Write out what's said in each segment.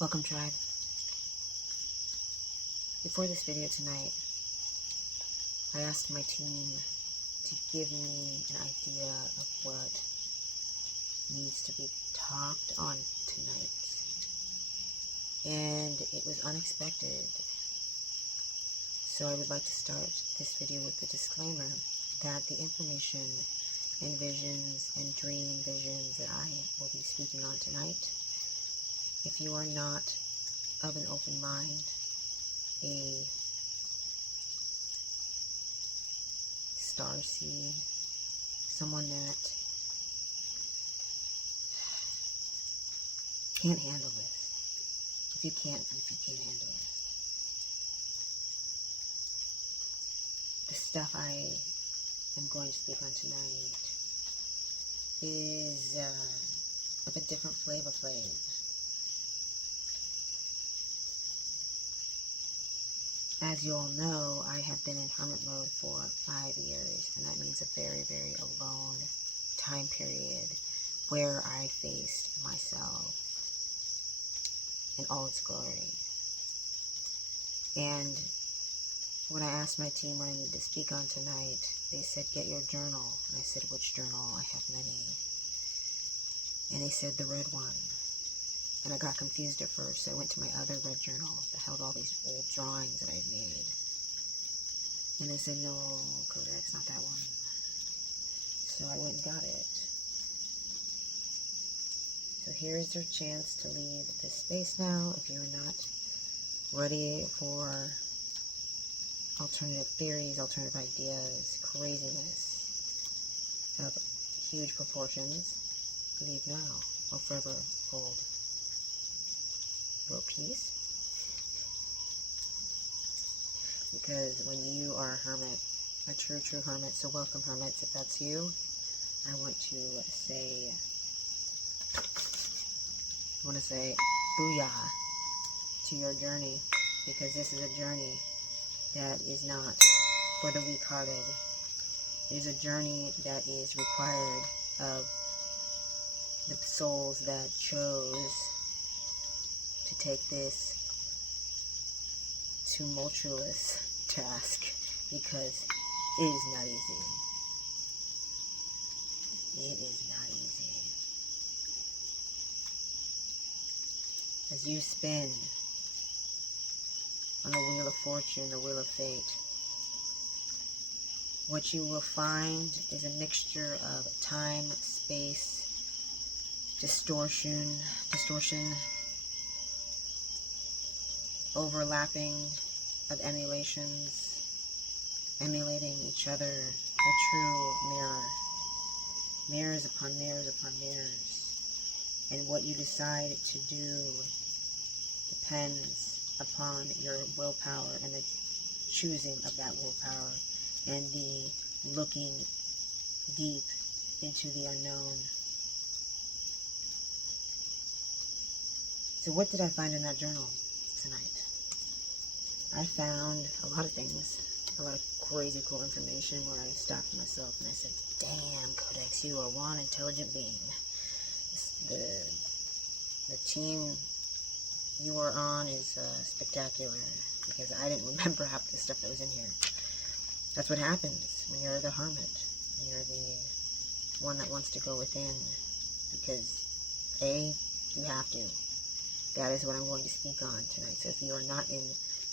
Welcome, tribe. Before this video tonight, I asked my team to give me an idea of what needs to be talked on tonight. And it was unexpected. So I would like to start this video with the disclaimer that the information and visions and dream visions that I will be speaking on tonight, if you are not of an open mind, a starseed, someone that can't handle this, if you can't handle it, the stuff I am going to speak on tonight is of a different flavor. As you all know, I have been in hermit mode for 5 years, and that means a very, very alone time period where I faced myself in all its glory. And when I asked my team what I needed to speak on tonight, they said, get your journal. And I said, which journal? I have many. And they said, the red one. And I got confused at first, so I went to my other red journal that held all these old drawings that I'd made. And they said, no, Codex, not that one. So I went and got it. So here's your chance to leave this space now if you're not ready for alternative theories, alternative ideas, craziness of huge proportions. Leave now or forever hold your peace. Because when you are a hermit, a true hermit, so welcome hermits, if that's you, I want to say booyah to your journey, because this is a journey that is not for the weak-hearted. It is a journey that is required of the souls that chose to take this tumultuous task, because it is not easy. It is not easy. As you spin on the wheel of fortune, the wheel of fate, what you will find is a mixture of time, space, distortion, overlapping of emulations, emulating each other, a true mirror. Mirrors upon mirrors upon mirrors. And what you decide to do depends upon your willpower and the choosing of that willpower and the looking deep into the unknown. So what did I find in that journal tonight? I found a lot of things, a lot of crazy cool information where I stopped myself and I said, damn, Codex, you are one intelligent being. The team you are on is spectacular, because I didn't remember half the stuff that was in here. That's what happens when you're the hermit, when you're the one that wants to go within, because A, you have to. That is what I'm going to speak on tonight. So if you are not in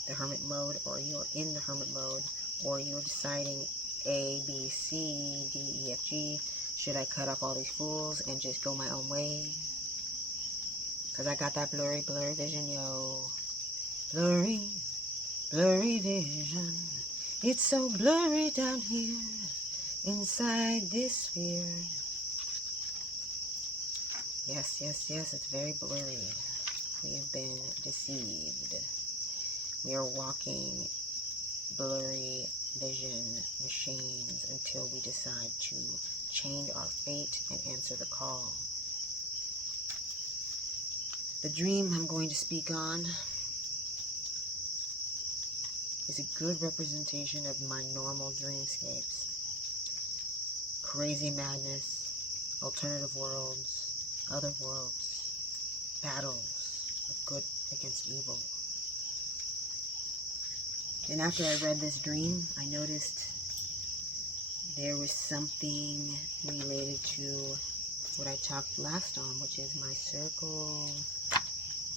the hermit mode, or you're in the hermit mode, or you're deciding A, B, C, D, E, F, G, should I cut off all these fools and just go my own way? Because I got that blurry vision, yo. Blurry vision. It's so blurry down here, inside this sphere. Yes, it's very blurry. We have been deceived. We are walking blurry vision machines until we decide to change our fate and answer the call. The dream I'm going to speak on is a good representation of my normal dreamscapes. Crazy madness, alternative worlds, other worlds, battles of good against evil. And after I read this dream, I noticed there was something related to what I talked last on, which is my circle,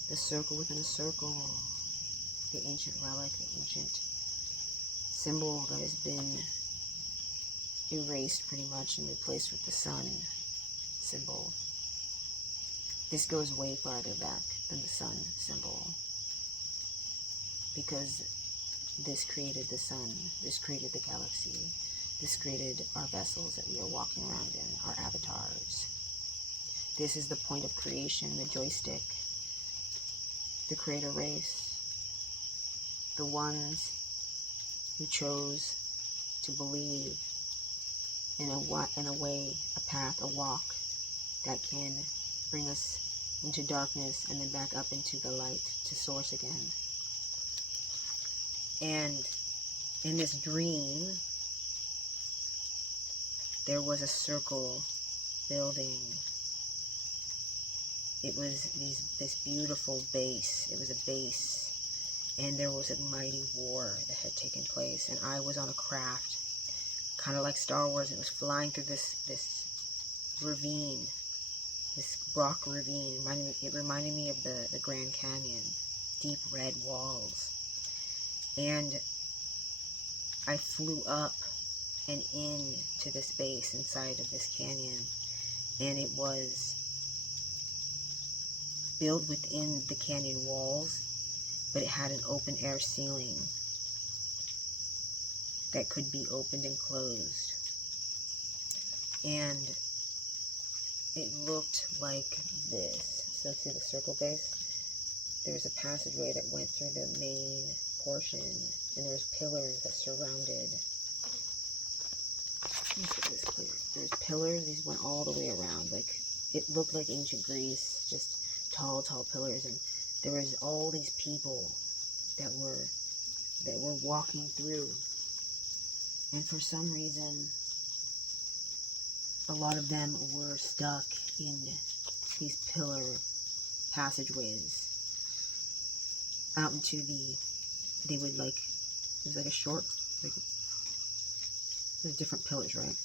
the circle within a circle, the ancient relic, the ancient symbol that has been erased pretty much and replaced with the sun symbol. This goes way farther back than the sun symbol, because this created the sun, this created the galaxy, this created our vessels that we are walking around in, our avatars. This is the point of creation, the joystick, the crater race, the ones who chose to believe in a way, a path, a walk that can bring us into darkness and then back up into the light to source again. And in this dream, there was a circle building. It was this beautiful base. It was a base, and there was a mighty war that had taken place. And I was on a craft, kind of like Star Wars. It was flying through this ravine, this rock ravine. It reminded me of the Grand Canyon, deep red walls. And I flew up and in to this base inside of this canyon, and it was built within the canyon walls, but it had an open air ceiling that could be opened and closed. And it looked like this. So see the circle base? There's a passageway that went through the main portion, and there was pillars that surrounded. Let me get this clear. There's pillars, these went all the way around. Like, it looked like ancient Greece, just tall pillars, and there was all these people that were walking through. And for some reason, a lot of them were stuck in these pillar passageways out into they would like, it was like a short, like, there's different pillars, right?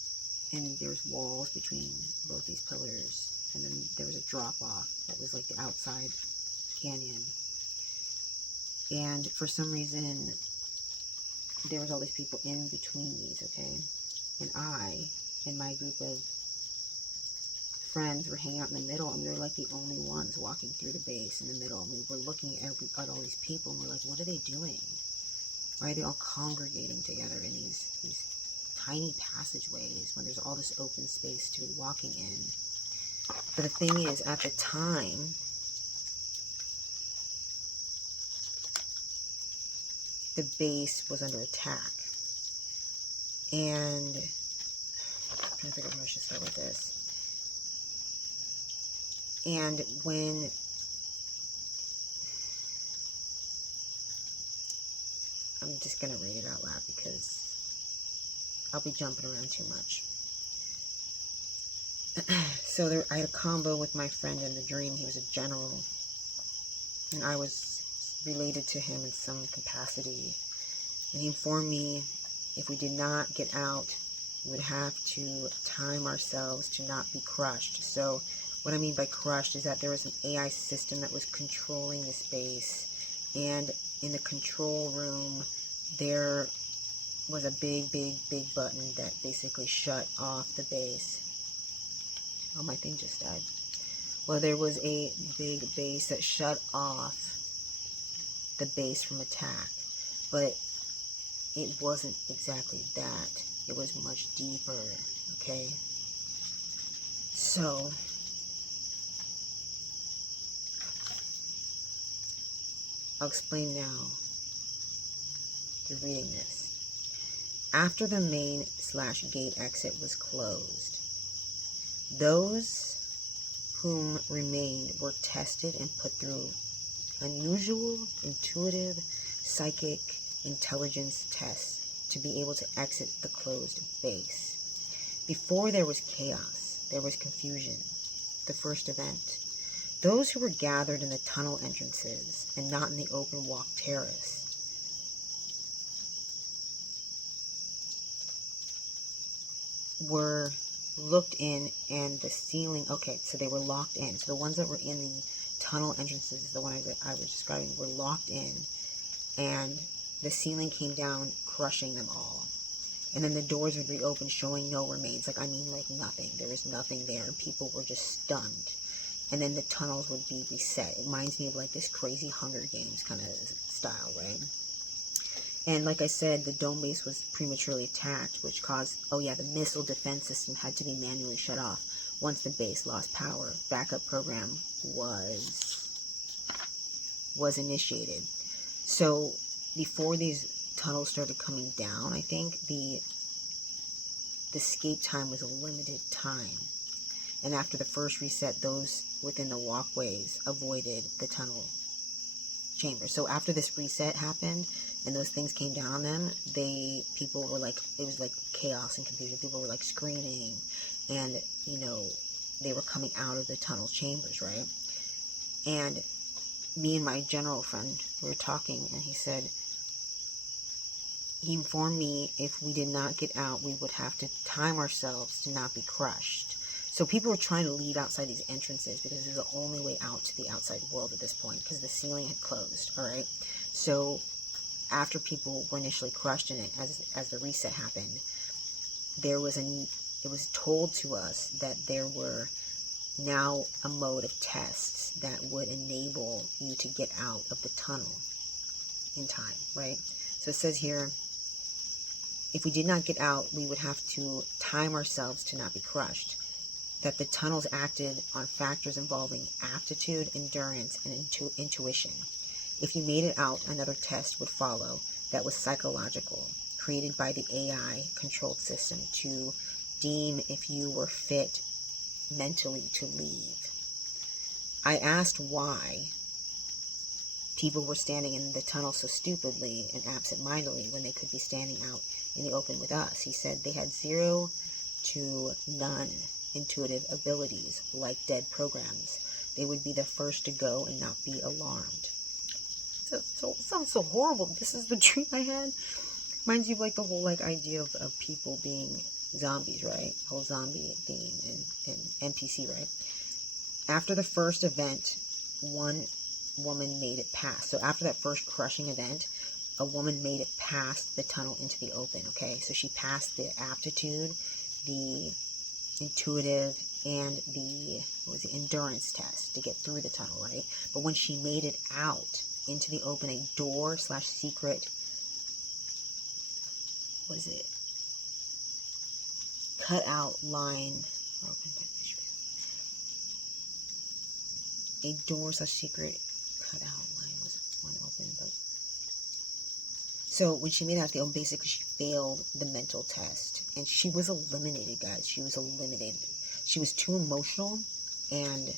And there's walls between both these pillars. And then there was a drop off that was like the outside canyon. And for some reason, there was all these people in between these, okay? And I and my group of friends were hanging out in the middle, and we were like the only ones walking through the base in the middle. And we were looking at all these people, and we're like, what are they doing? Why are they all congregating together in these tiny passageways when there's all this open space to be walking in? But the thing is, at the time, the base was under attack. And I'm trying to figure out how I should start with this. And when I'm just going to read it out loud because I'll be jumping around too much. So I had a combo with my friend in the dream. He was a general, and I was related to him in some capacity. And he informed me if we did not get out, we would have to time ourselves to not be crushed. So what I mean by crushed is that there was an AI system that was controlling this base, and in the control room there was a big button that basically shut off the base. Oh, my thing just died. Well, there was a big base that shut off the base from attack, but it wasn't exactly that. It was much deeper, okay? So I'll explain now through reading this. After the main/gate exit was closed, those whom remained were tested and put through unusual, intuitive, psychic intelligence tests to be able to exit the closed base. Before there was chaos, there was confusion, the first event. Those who were gathered in the tunnel entrances and not in the open walk terrace were looked in, and the ceiling, okay, so they were locked in. So the ones that were in the tunnel entrances, the one I was describing, were locked in, and the ceiling came down, crushing them all. And then the doors would reopen, showing no remains. Like, I mean, like nothing. There was nothing there, and people were just stunned. And then the tunnels would be reset. It reminds me of like this crazy Hunger Games kind of style, right? And like I said, the dome base was prematurely attacked, which caused, oh yeah, the missile defense system had to be manually shut off. Once the base lost power, backup program was initiated. So before these tunnels started coming down, I think the escape time was a limited time. And after the first reset, those within the walkways avoided the tunnel chamber. So after this reset happened and those things came down on them, people were like, it was like chaos and confusion. People were like screaming, and you know, they were coming out of the tunnel chambers, right? And me and my general friend, we were talking, and he informed me if we did not get out, we would have to time ourselves to not be crushed. So people were trying to leave outside these entrances because it was the only way out to the outside world at this point, because the ceiling had closed, all right? So after people were initially crushed in it, as the reset happened, it was told to us that there were now a mode of tests that would enable you to get out of the tunnel in time, right? So it says here, if we did not get out, we would have to time ourselves to not be crushed. That the tunnels acted on factors involving aptitude, endurance, and intuition. If you made it out, another test would follow that was psychological, created by the AI-controlled system to deem if you were fit mentally to leave. I asked why people were standing in the tunnel so stupidly and absent-mindedly when they could be standing out in the open with us. He said they had 0 to none intuitive abilities, like dead programs. They would be the first to go and not be alarmed. So it sounds so horrible. This is the dream I had. Reminds you of like the whole like idea of people being zombies, right? Whole zombie theme and NPC, right? After the first event, one woman made it past. So after that first crushing event, a woman made it past the tunnel into the open, okay? So she passed the aptitude, the intuitive, and the endurance test to get through the tunnel, right? But when she made it out into the open, a door/secret, cut out line, a door/secret cut out line was one open, but so when she made it out to the open, basically she failed the mental test, and she was eliminated, guys. She was eliminated. She was too emotional and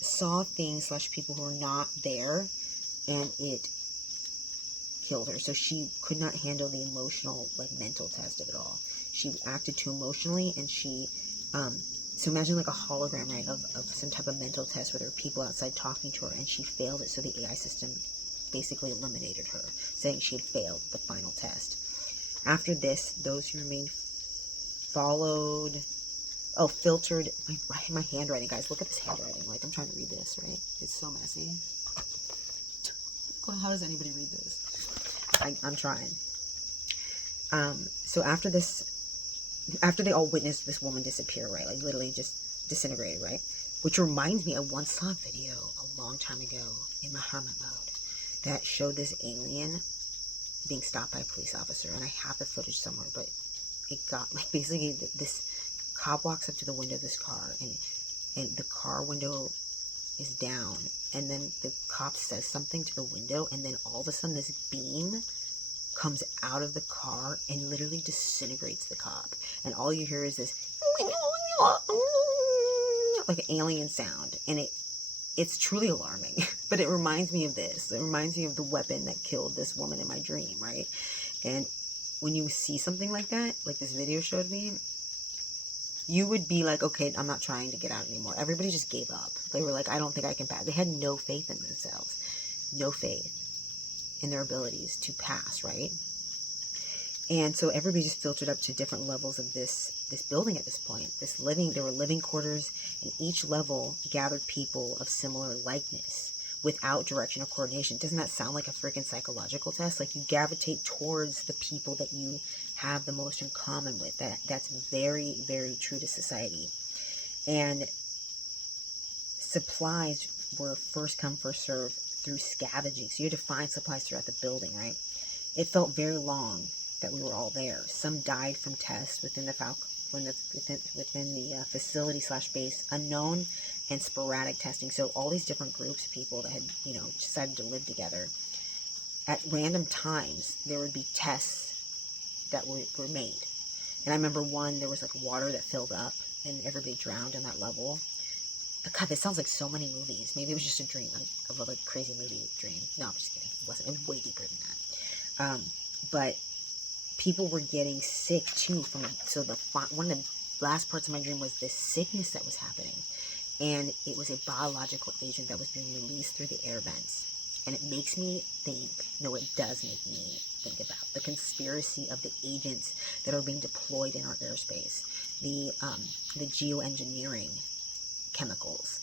saw things/people who were not there, and it killed her. So she could not handle the emotional, like, mental test of it all. She acted too emotionally, and she, so imagine like a hologram, right, of some type of mental test where there were people outside talking to her, and she failed it, so the AI system basically eliminated her, saying she had failed the final test. After this, those who remained filtered, my handwriting, guys, look at this handwriting, like, I'm trying to read this, right, it's so messy. How does anybody read this? I'm trying. So after they all witnessed this woman disappear, right, like, literally just disintegrated, right, which reminds me, I once saw a video a long time ago in my hermit mode that showed this alien being stopped by a police officer, and I have the footage somewhere, but it got, like, basically this cop walks up to the window of this car, and the car window is down, and then the cop says something to the window, and then all of a sudden this beam comes out of the car and literally disintegrates the cop, and all you hear is this like an alien sound, and it's truly alarming. But it reminds me of this. It reminds me of the weapon that killed this woman in my dream, right? And when you see something like that, like this video showed me, you would be like, okay, I'm not trying to get out anymore. Everybody just gave up. They were like, I don't think I can pass. They had no faith in themselves, no faith in their abilities to pass, right? And so everybody just filtered up to different levels of this building at this point. There were living quarters, and each level gathered people of similar likeness without direction or coordination. Doesn't that sound like a freaking psychological test? Like, you gravitate towards the people that you have the most in common with. That's very, very true to society. And supplies were first come, first serve through scavenging. So you had to find supplies throughout the building, right? It felt very long that we were all there. Some died from tests within the facility / base, unknown and sporadic testing. So all these different groups of people that had, decided to live together. At random times, there would be tests that were made. And I remember there was like water that filled up and everybody drowned on that level. God, this sounds like so many movies. Maybe it was just a dream of a crazy movie dream. No, I'm just kidding. It wasn't. It was way deeper than that. But people were getting sick too one of the last parts of my dream was this sickness that was happening, and it was a biological agent that was being released through the air vents. And it makes me think, no, it does make me think about the conspiracy of the agents that are being deployed in our airspace, the geoengineering chemicals.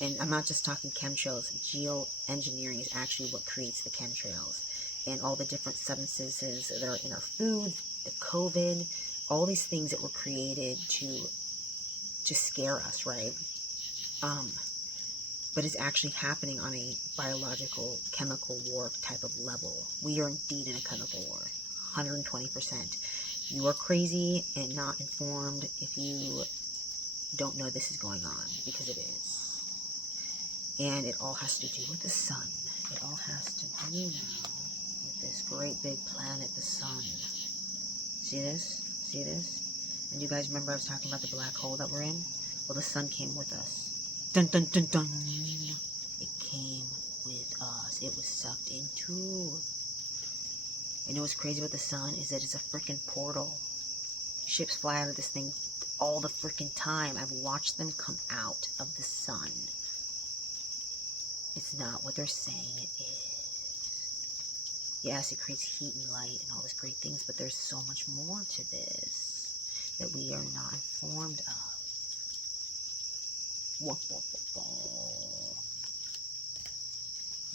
And I'm not just talking chemtrails. Geoengineering is actually what creates the chemtrails. And all the different substances that are in our food, the COVID, all these things that were created to scare us, right? But it's actually happening on a biological, chemical war type of level. We are indeed in a chemical war, 120%. You are crazy and not informed if you don't know this is going on, because it is. And it all has to do with the sun. It all has to do now with this great big planet, the sun. See this? See this? And you guys remember I was talking about the black hole that we're in? Well, the sun came with us. Dun dun dun dun. It came with us. It was sucked in too. And you know what's crazy about the sun is that it's a freaking portal. Ships fly out of this thing all the freaking time. I've watched them come out of the sun. It's not what they're saying it is. Yes, it creates heat and light and all these great things, but there's so much more to this that we are not informed of.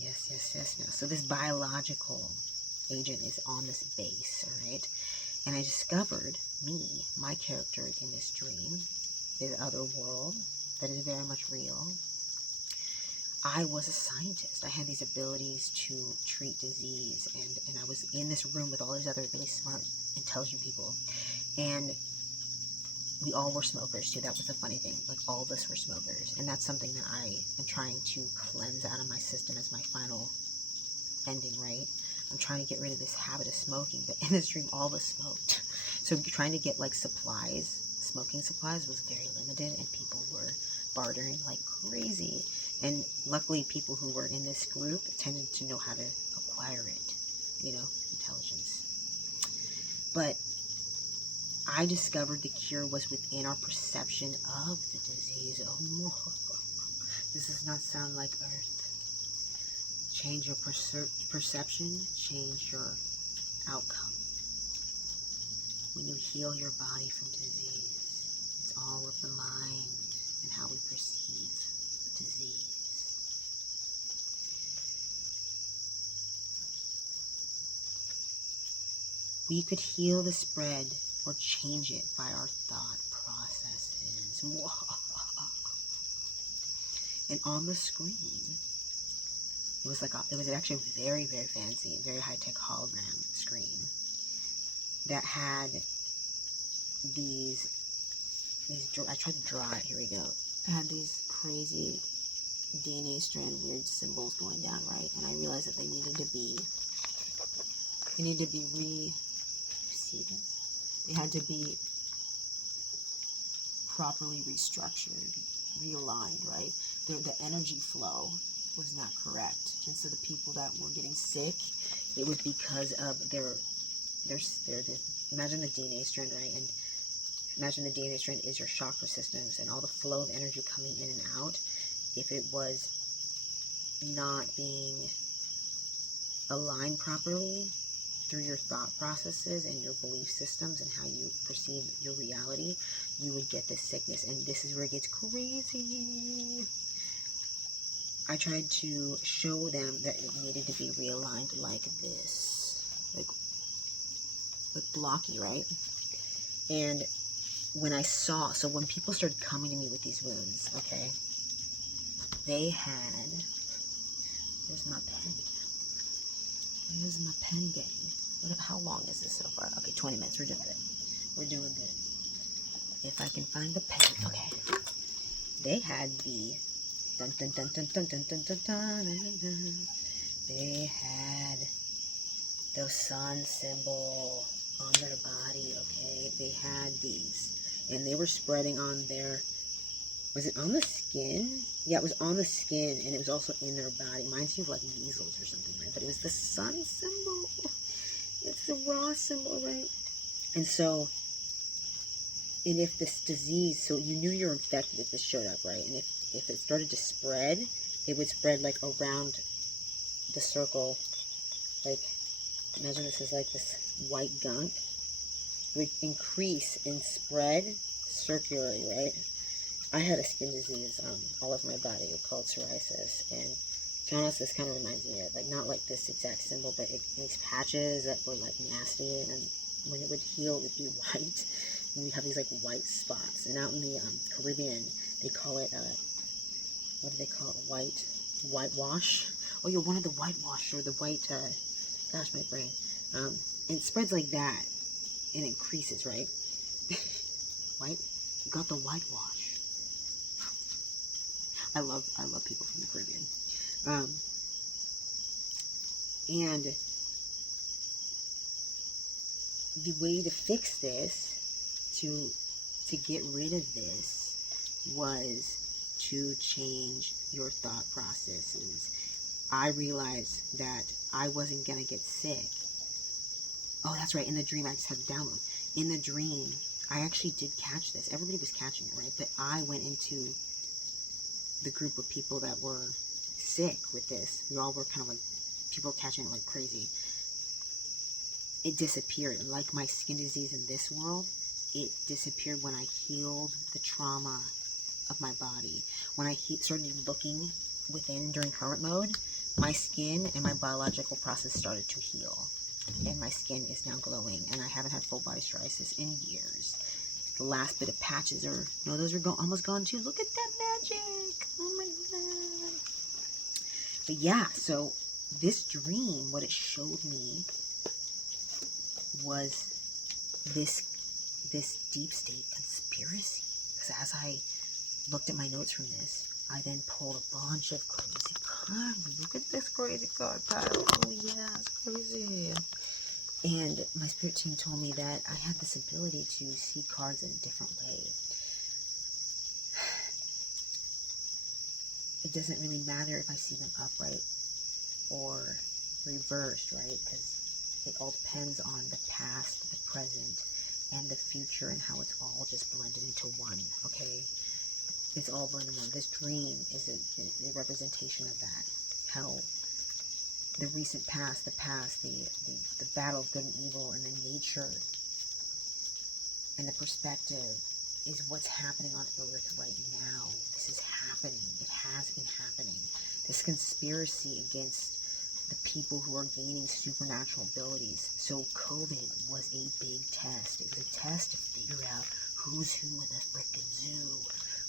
Yes. So this biological agent is on this base, all right? And I discovered my character in this dream, this other world that is very much real. I was a scientist. I had these abilities to treat disease, and I was in this room with all these other really smart, intelligent people, and we all were smokers too. That was the funny thing. Like, all of us were smokers, and that's something that I am trying to cleanse out of my system as my final ending, right? I'm trying to get rid of this habit of smoking, but in this dream, all of us smoked. So trying to get like smoking supplies was very limited, and people were bartering like crazy. And luckily, people who were in this group tended to know how to acquire it, intelligence. But I discovered the cure was within our perception of the disease. Oh, this does not sound like Earth. Change your perception, change your outcome. When you heal your body from disease, it's all with the mind and how we perceive disease. We could heal the spread or change it by our thought processes. And on the screen, it was actually a very, very fancy, very high-tech hologram screen that had these, I tried to draw it, here we go. It had these crazy DNA strand weird symbols going down, right? And I realized that they needed to be you see this? They had to be properly restructured, realigned, right? The energy flow was not correct. And so the people that were getting sick, it was because of their imagine the DNA strand, right? And imagine the DNA strand is your chakra systems and all the flow of energy coming in and out. If it was not being aligned properly through your thought processes and your belief systems and how you perceive your reality, you would get this sickness. And this is where it gets crazy. I tried to show them that it needed to be realigned like this, like blocky, right? And when I saw, so when people started coming to me with these wounds, okay, they had, where's my pen? Where's my pen, gang? How long is this so far? Okay, 20 minutes. We're doing good. We're doing good. If I can find the pen. Okay. They had the dun dun dun dun dun dun dun dun dun dun dun. They had the sun symbol on their body, okay? They had these. And they were spreading on their, was it on the skin? Yeah, it was on the skin, and it was also in their body. Reminds you of like measles or something, right? But it was the sun symbol. It's the raw symbol, right? And so, and if this disease, so you knew you're infected if this showed up, right? And if it started to spread, it would spread like around the circle. Like, imagine this is like this white gunk. It would increase and spread circularly, right? I had a skin disease all over my body called psoriasis, and to be honest, this kind of reminds me of, like, not like this exact symbol, but these patches that were like nasty, and when it would heal, it would be white, and we'd have these like white spots. And out in the Caribbean, they call it what do they call it? Whitewash. Oh, you're one of the whitewash, or the white. Gosh, my brain. And it spreads like that, and increases, right? White. You got the whitewash. I love people from the Caribbean. And the way to fix this, to get rid of this, was to change your thought processes. I realized that I wasn't going to get sick. Oh, that's right. In the dream, I just had to download. In the dream, I actually did catch this. Everybody was catching it, right? But I went into the group of people that were sick with this. We all were kind of like, people catching it like crazy. It disappeared. Like my skin disease in this world, it disappeared when I healed the trauma of my body. When I started looking within during hermit mode, my skin and my biological process started to heal. And my skin is now glowing, and I haven't had full body psoriasis in years. The last bit of patches are, no, those are almost gone too. Look at that magic. Oh my God. But yeah, so this dream, what it showed me was this deep state conspiracy. Because as I looked at my notes from this, I then pulled a bunch of crazy cards. Look at this crazy card pile. Oh yeah, it's crazy. And my spirit team told me that I had this ability to see cards in a different way. It doesn't really matter if I see them upright or reversed, right? Because it all depends on the past, the present, and the future, and how it's all just blended into one, okay? It's all blended in one. This dream is a representation of that. How the recent past, the battle of good and evil, and the nature and the perspective is what's happening on Earth right now. This is happening. It has been happening. This conspiracy against the people who are gaining supernatural abilities. So COVID was a big test. It was a test to figure out who's who in the frickin' zoo.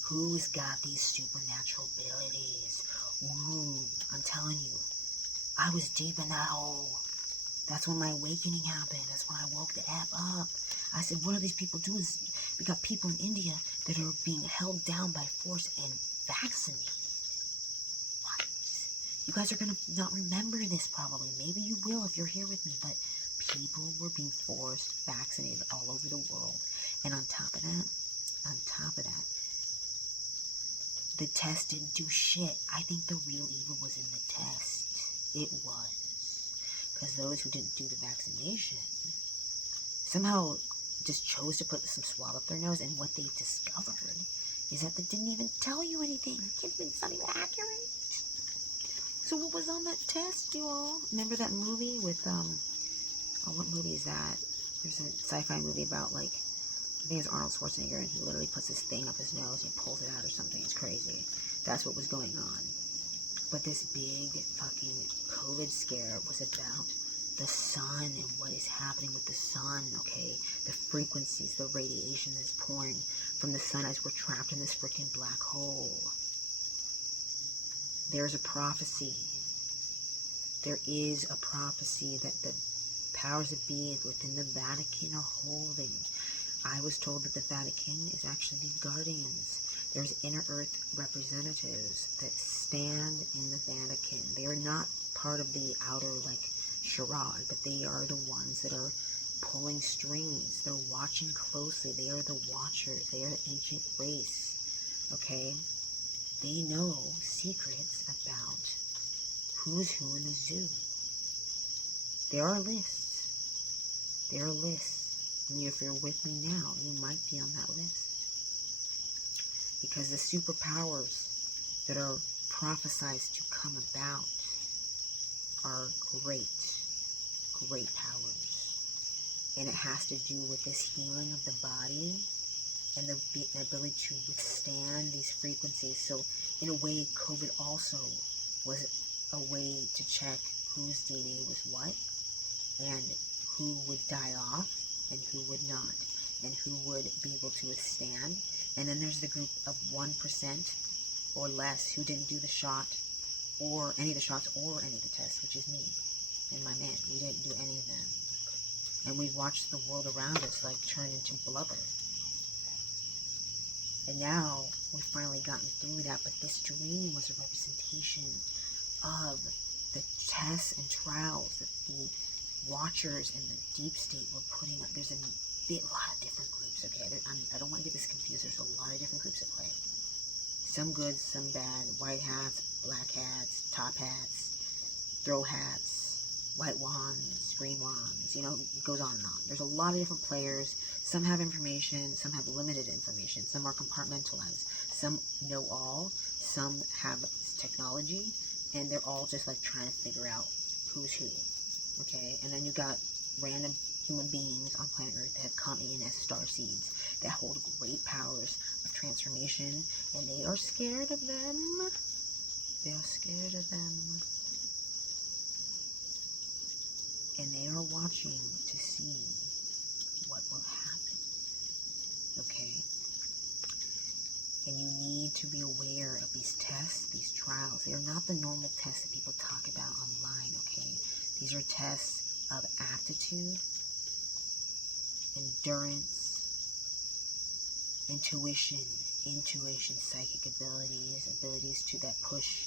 Who's got these supernatural abilities? Ooh, I'm telling you. I was deep in that hole. That's when my awakening happened. That's when I woke the F up. I said, what are these people doing? We got people in India that are being held down by force and vaccinated. What? You guys are going to not remember this probably. Maybe you will if you're here with me. But people were being forced vaccinated all over the world. And on top of that, the test didn't do shit. I think the real evil was in the test. It was. Because those who didn't do the vaccination, somehow just chose to put some swab up their nose, and what they discovered is that they didn't even tell you anything. It's not even accurate. So what was on that test, you all? Remember that movie with, oh, what movie is that? There's a sci-fi movie about, like, I think it's Arnold Schwarzenegger, and he literally puts this thing up his nose and pulls it out or something. It's crazy. That's what was going on. But this big fucking COVID scare was about the sun and what is happening with the sun, okay? The frequencies, the radiation that's pouring from the sun as we're trapped in this freaking black hole. There's a prophecy. There is a prophecy that the powers that be within the Vatican are holding. I was told that the Vatican is actually the guardians. There's inner earth representatives that stand in the Vatican. They are not part of the outer, like, charade, but they are the ones that are pulling strings. They're watching closely. They are the watchers. They are the ancient race, okay? They know secrets about who's who in the zoo. There are lists. There are lists. And if you're with me now, you might be on that list. Because the superpowers that are prophesied to come about are great, great powers. And it has to do with this healing of the body and the ability to withstand these frequencies. So in a way, COVID also was a way to check whose DNA was what, and who would die off and who would not, and who would be able to withstand. And then there's the group of 1% or less who didn't do the shot, or any of the shots, or any of the tests, which is me and my man. We didn't do any of them. And we watched the world around us like turn into blubber. And now we've finally gotten through that, but this dream was a representation of the tests and trials that the watchers and the deep state were putting up. There's a lot of different groups, okay? I don't want to get this confused. There's a lot of different groups at play. Some good, some bad. White hats, black hats, top hats, throw hats, white wands, green wands. You know, it goes on and on. There's a lot of different players. Some have information. Some have limited information. Some are compartmentalized. Some know all. Some have technology. And they're all just like trying to figure out who's who. Okay? And then you got random human beings on planet Earth that have come in as star seeds that hold great powers of transformation, and they are scared of them. They are scared of them. And they are watching to see what will happen. Okay? And you need to be aware of these tests, these trials. They are not the normal tests that people talk about online, okay? These are tests of aptitude, endurance, intuition, psychic abilities to that push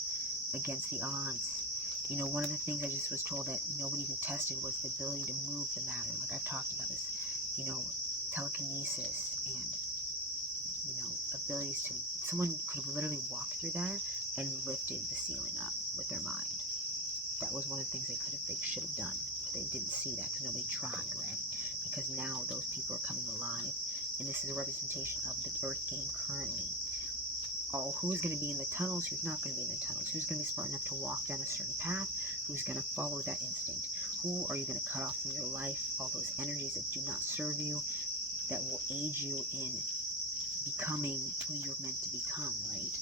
against the odds. You know, one of the things I just was told that nobody even tested was the ability to move the matter. Like I've talked about this, you know, telekinesis and, you know, abilities to, someone could have literally walked through that and lifted the ceiling up with their mind. That was one of the things they should have done. But they didn't see that because nobody tried, right? Because now those people are coming alive. And this is a representation of the birth game currently. Oh, who's going to be in the tunnels? Who's not going to be in the tunnels? Who's going to be smart enough to walk down a certain path? Who's going to follow that instinct? Who are you going to cut off from your life? All those energies that do not serve you, that will aid you in becoming who you're meant to become, right?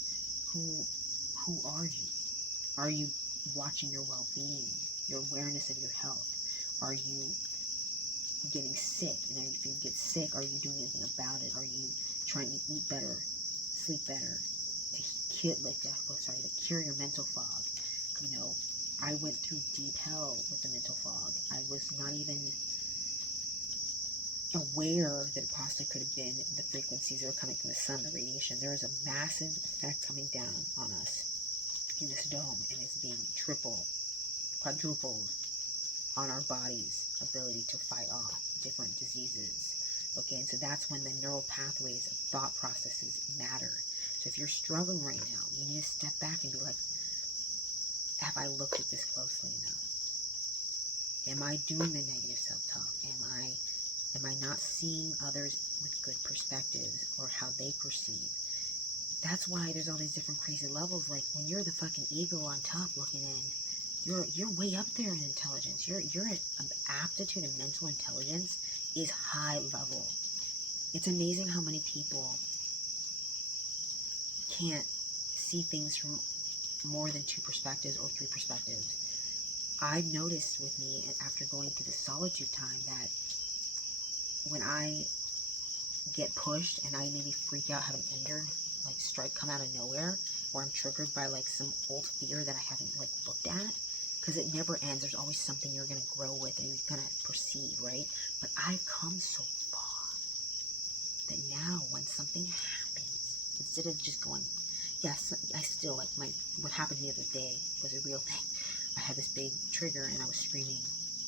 Who are you? Are you watching your well-being, your awareness of your health? Are you getting sick? And if you get sick, are you doing anything about it? Are you trying to eat better, sleep better, to cure your mental fog? You know, I went through deep hell with the mental fog. I was not even aware that it possibly could have been the frequencies that were coming from the sun, the radiation. There is a massive effect coming down on us in this dome, and it's being quadrupled on our body's ability to fight off different diseases. Okay, and so that's when the neural pathways of thought processes matter. So if you're struggling right now, you need to step back and be like, have I looked at this closely enough? Am I doing the negative self-talk? Am I Am I not seeing others with good perspectives or how they perceive? That's why there's all these different crazy levels. Like when you're the fucking ego on top looking in, you're way up there in intelligence. Your aptitude and mental intelligence is high level. It's amazing how many people can't see things from more than 2 perspectives or 3 perspectives. I've noticed with me after going through the solitude time that when I get pushed and I maybe freak out, have an anger like strike come out of nowhere, or I'm triggered by like some old fear that I haven't like looked at, because it never ends. There's always something you're gonna grow with and you're gonna perceive, right? But I've come so far that now when something happens, instead of just going, yes, I still like what happened the other day was a real thing. I had this big trigger and I was screaming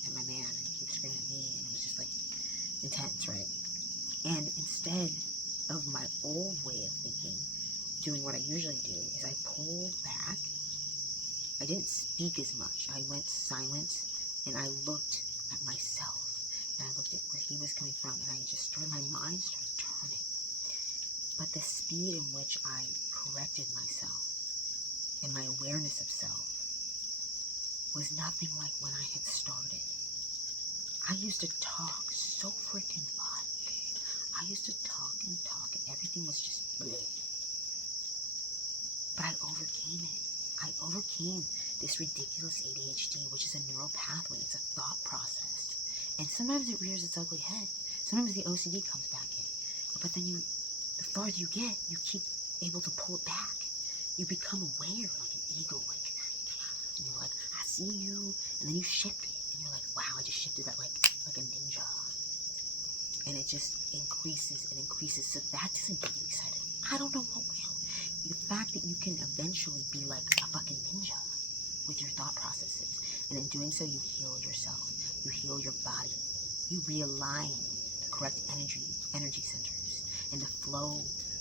at my man and he kept screaming at me, and it was just like intense, right? And instead of my old way of thinking, doing what I usually do, is I pulled back. I didn't speak as much. I went silent and I looked at myself and I looked at where he was coming from, and I just started, my mind started turning. But the speed in which I corrected myself and my awareness of self was nothing like when I had started. I used to talk so freaking much. I used to talk and everything was just bleh. But I overcame it. I overcame this ridiculous ADHD, which is a neural pathway. It's a thought process. And sometimes it rears its ugly head. Sometimes the OCD comes back in. But then the farther you get, you keep able to pull it back. You become aware, like an ego, like, and you're like, I see you. And then you shift it. And you're like, wow, I just shifted that like a ninja. And it just increases and increases. So that doesn't get you excited. I don't know what will. The fact that you can eventually be like a fucking ninja with your thought processes. And in doing so, you heal yourself. You heal your body. You realign the correct energy centers. And the flow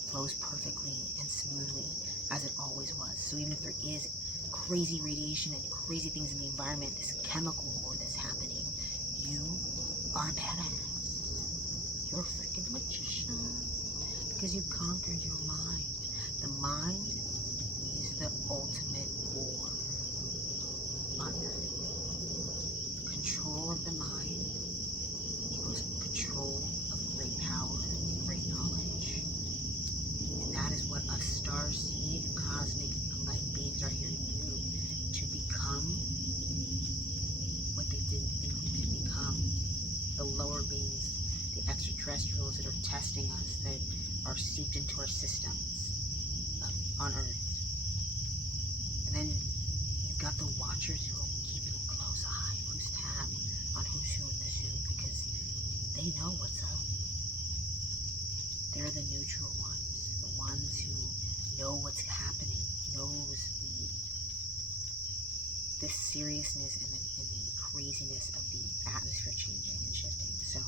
flows perfectly and smoothly as it always was. So even if there is crazy radiation and crazy things in the environment, this chemical war that's happening, you are a badass. You're a freaking magician because you conquered your mind. The mind is the ultimate war on earth. Control of the mind equals control of great power and great knowledge. And that is what us starseed cosmic light beings are here to do, to become what they didn't think we could become. The lower beings, the extraterrestrials that are testing us, that are seeped into our systems on Earth. And then you've got the watchers who are keeping a close eye, loose tab on who's who in the zoo, because they know what's up. They're the neutral ones, the ones who know what's happening, knows the seriousness and the craziness of the atmosphere changing and shifting. So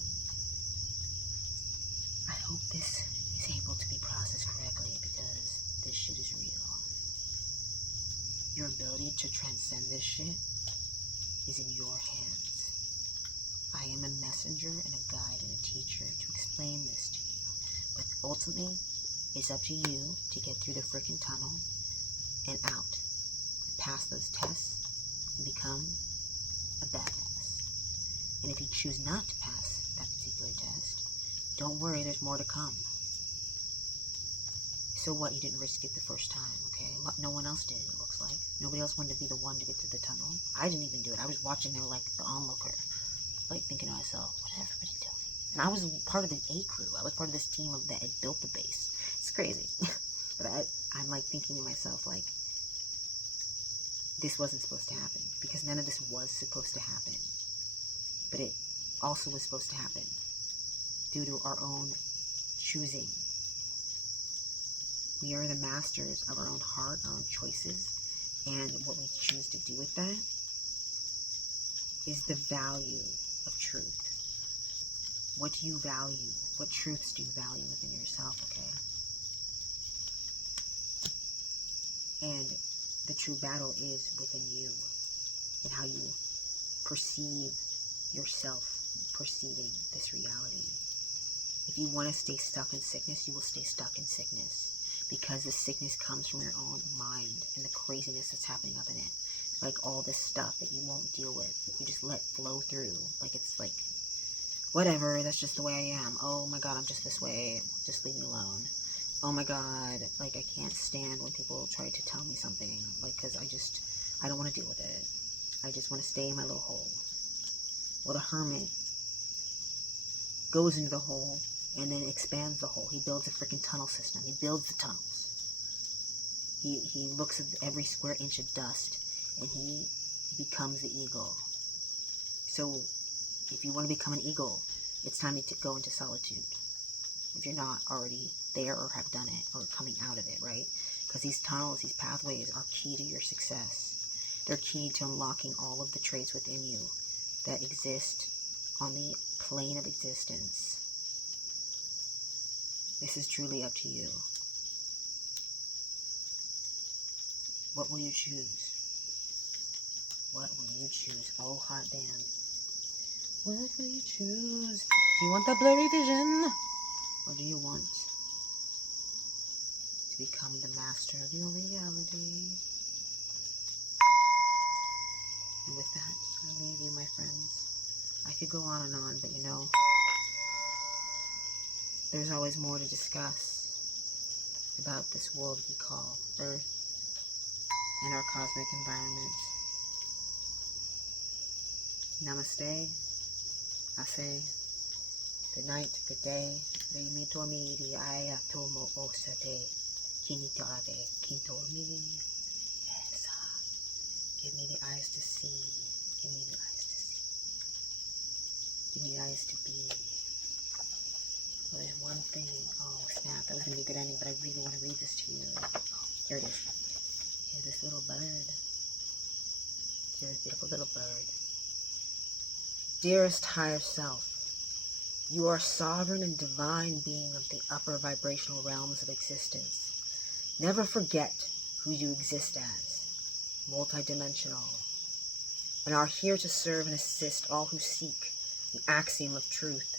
I hope this is able to be processed correctly, because this shit is real. Your ability to transcend this shit is in your hands. I am a messenger and a guide and a teacher to explain this to you. But ultimately, it's up to you to get through the freaking tunnel and out. Pass those tests and become a badass. And if you choose not to pass that particular test, don't worry, there's more to come. So what, you didn't risk it the first time, okay? No one else did, it looks like. Nobody else wanted to be the one to get through the tunnel. I didn't even do it. I was watching there like the onlooker, like thinking to myself, what is everybody doing? And I was part of the A crew. I was part of this team that had built the base. It's crazy. But I'm like thinking to myself, like, this wasn't supposed to happen, because none of this was supposed to happen. But it also was supposed to happen due to our own choosing. We are the masters of our own heart, our own choices, and what we choose to do with that is the value of truth. What do you value? What truths do you value within yourself, okay? And the true battle is within you, and how you perceive yourself perceiving this reality. If you want to stay stuck in sickness, you will stay stuck in sickness, because the sickness comes from your own mind and the craziness that's happening up in it. Like all this stuff that you won't deal with, you just let flow through. Like it's like, whatever, that's just the way I am. Oh my God, I'm just this way. Just leave me alone. Oh my God, like I can't stand when people try to tell me something. Like, because I don't want to deal with it. I just want to stay in my little hole. Well, the hermit goes into the hole and then expands the hole. He builds a freaking tunnel system. He builds the tunnels. He looks at every square inch of dust and he becomes the eagle. So if you want to become an eagle, it's time to go into solitude. If you're not already there or have done it or coming out of it, right? Because these tunnels, these pathways are key to your success. They're key to unlocking all of the traits within you that exist on the plane of existence. This is truly up to you. What will you choose? What will you choose? Oh, hot damn. What will you choose? Do you want the blurry vision? Or do you want to become the master of your reality? And with that, I'll leave you, my friends. I could go on and on, but you know, there's always more to discuss about this world we call Earth and our cosmic environment. Namaste. I say good night, good day. Reimi tomi ri aya tomo osate. Kinitarade kintomi. Yes. Give me the eyes to see. Give me the eyes to see. Give me the eyes to be. Well, there's one thing. Oh, snap. That was going to be a good ending, but I really want to read this to you. Oh, here it is. Here's this little bird. Here's this beautiful little bird. Dearest higher self, you are sovereign and divine being of the upper vibrational realms of existence. Never forget who you exist as, multidimensional, and are here to serve and assist all who seek the axiom of truth